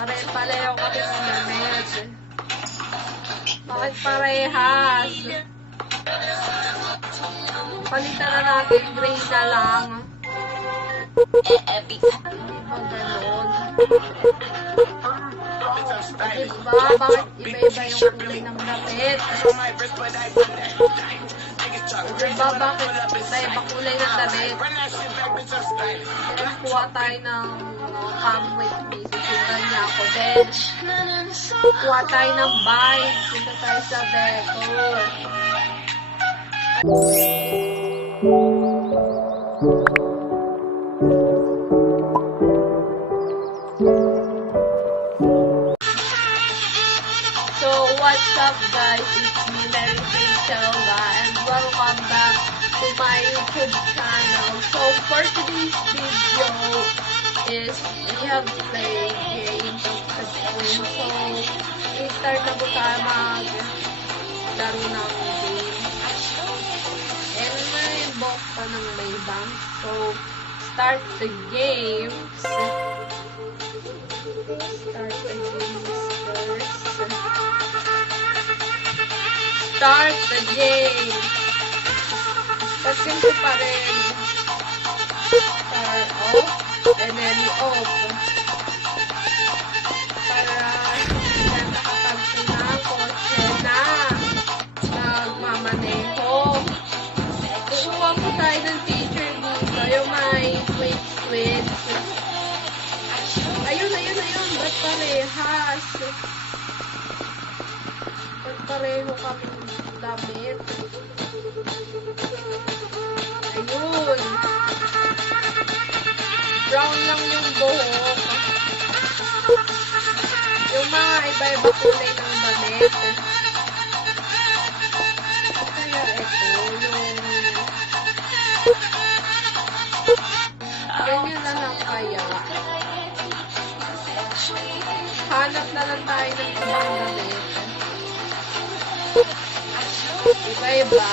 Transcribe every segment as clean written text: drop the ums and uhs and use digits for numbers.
Pare-pareho kami ng damit. Bakit parehas? Palitan na natin, gray na lang. Diba ganon? Diba? Bakit iba-iba yung kulay ng damit? Diba? Bakit iba-iba kulay ng damit? Kaya kuha tayo ng come with me. Susundan niya ako. Then, kuha tayo ng bike. Punta tayo sa Beko. So, what's up guys? It's me, Mary Rachel, and welcome back to my YouTube channel. So, for today's video is we have played games of the phone. So, i-start na po tayo maglaro ng game. And may box pa ng Maybank. So, start the games. Start the games first. Start the game. Tapos simple pa rin. Start off. And then off. Para nakatagpo na kotse na nagmamaneho. Kukuha po tayo ng teacher dito. Yung may switch. Ayun. Ba't parehas? Ba't pareho kami damit? Ayun. Brown lang yung buhok. Yung mga iba-iba kulay ng damit. Kaya ito, yung ganyan na lang kaya. Hanap na lang tayo ng ibang damit. Iba-iba.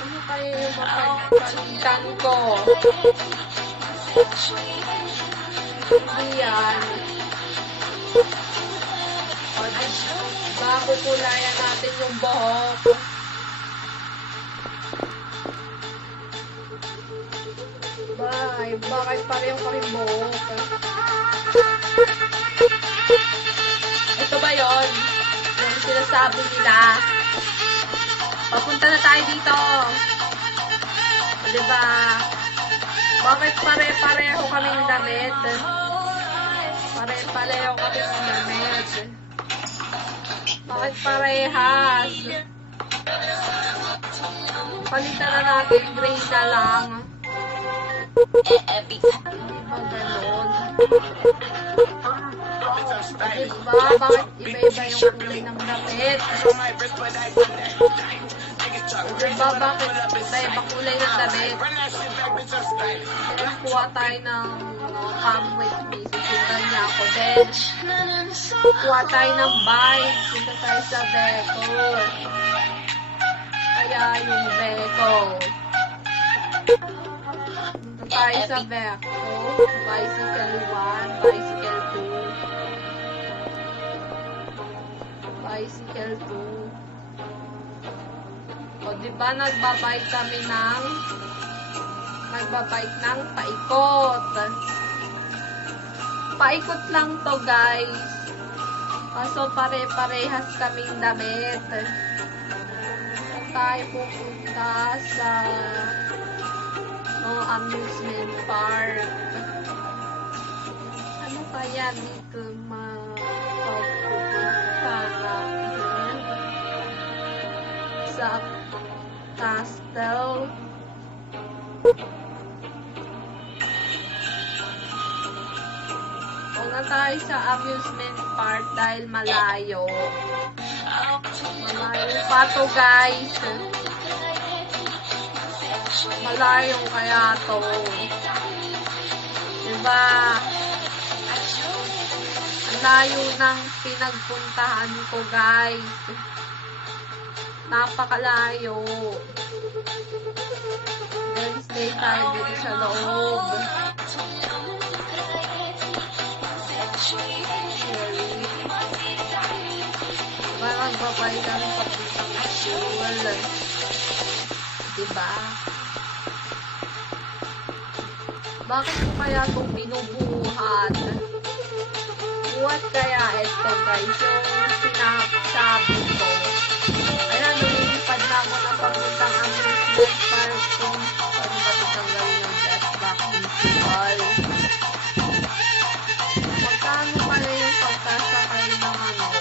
Ano kaya yung mapagpalitan ko? Hindi yan. O, diba kukulayan natin yung buhok? Bakit pareho kami buhok? Ito ba yun? Yung sinasabi nila. Papunta na tayo dito. Diba? Bakit pare-pareho kaming damit? Pare-pareho kaming damit. Bakit parehas? Palitan na natin, gray na lang. Diba ganon? Diba? Bakit iba-iba yung kulay ng damit? Diba? Bakit iba-iba kulay ng damit? Kaya kuha tayo ng come with me. Susundan niya ako. Then, kuha tayo ng bike. Punta tayo sa Beko. Kaya yung Beko. Punta tayo sa Beko. Bicycle 1, bicycle 2. Bicycle 2. O, diba nagbabike kami ng paikot. Paikot lang to, guys. Kaso pare-parehas kaming damit. Saan tayo pupunta sa amusement park? Ano kaya dito mapapunta natin? Sa castle. O na tayo sa amusement park dahil malayo. Malayo pa to, guys. Malayo kaya to. Diba? Ang layo ng pinagpuntahan ko, guys. Napakalayo. Then stay tayo dito sa loob. nagpapaitan papuntang school. Diba? Bakit ko kaya itong binubuhat? Buhat kaya ito guys, yung sinasabi ko. Ayan, lumilipad na ako ng papuntang amusement park kung paano ba ito tanggalin ng flashback principal. Magkano pala yung pagkasakay ng ng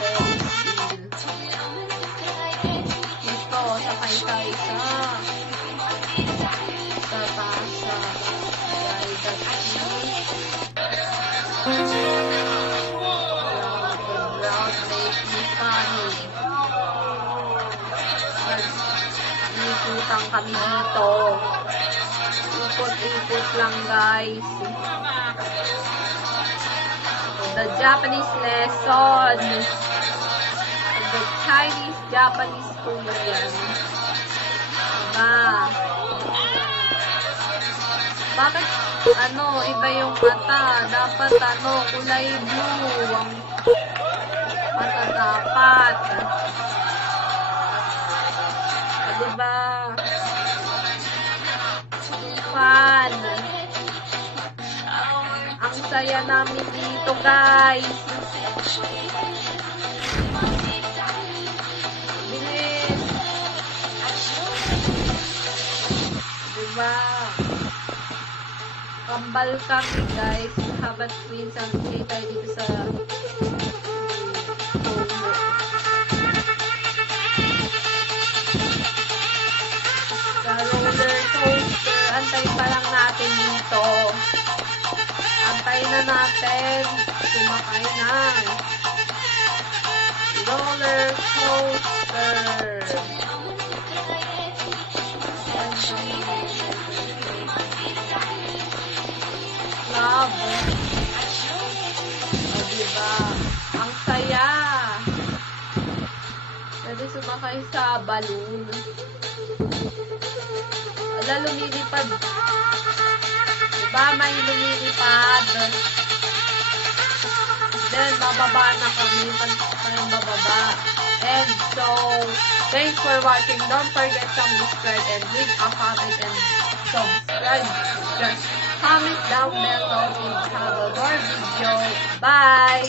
Ferris wheel? Ito, sakay tayo sa taas sa guided route make me funny. Ikutan kami dito. Ikot-ikot lang guys. The Japanese lesson. The Chinese Japanese school yan. Diba? Bakit iba yung mata? Dapat kulay blue ang mata dapat. Diba? Fun. Ang saya namin dito guys. Bilis. Diba? Kambal kami guys. Habat minsan stay tayo dito sa roller coaster. Antay pa lang natin dito. Antay na natin. Sumakay na. Roller coaster. Love. O, diba? Ang saya. Pwede sumakay sa balloon. Wala, lumilipad. Diba? May lumilipad. Then, bababa na kami. Parang bababa. And so, thanks for watching. Don't forget to subscribe and leave a comment and subscribe. Just comment down below if you have a more video. Bye!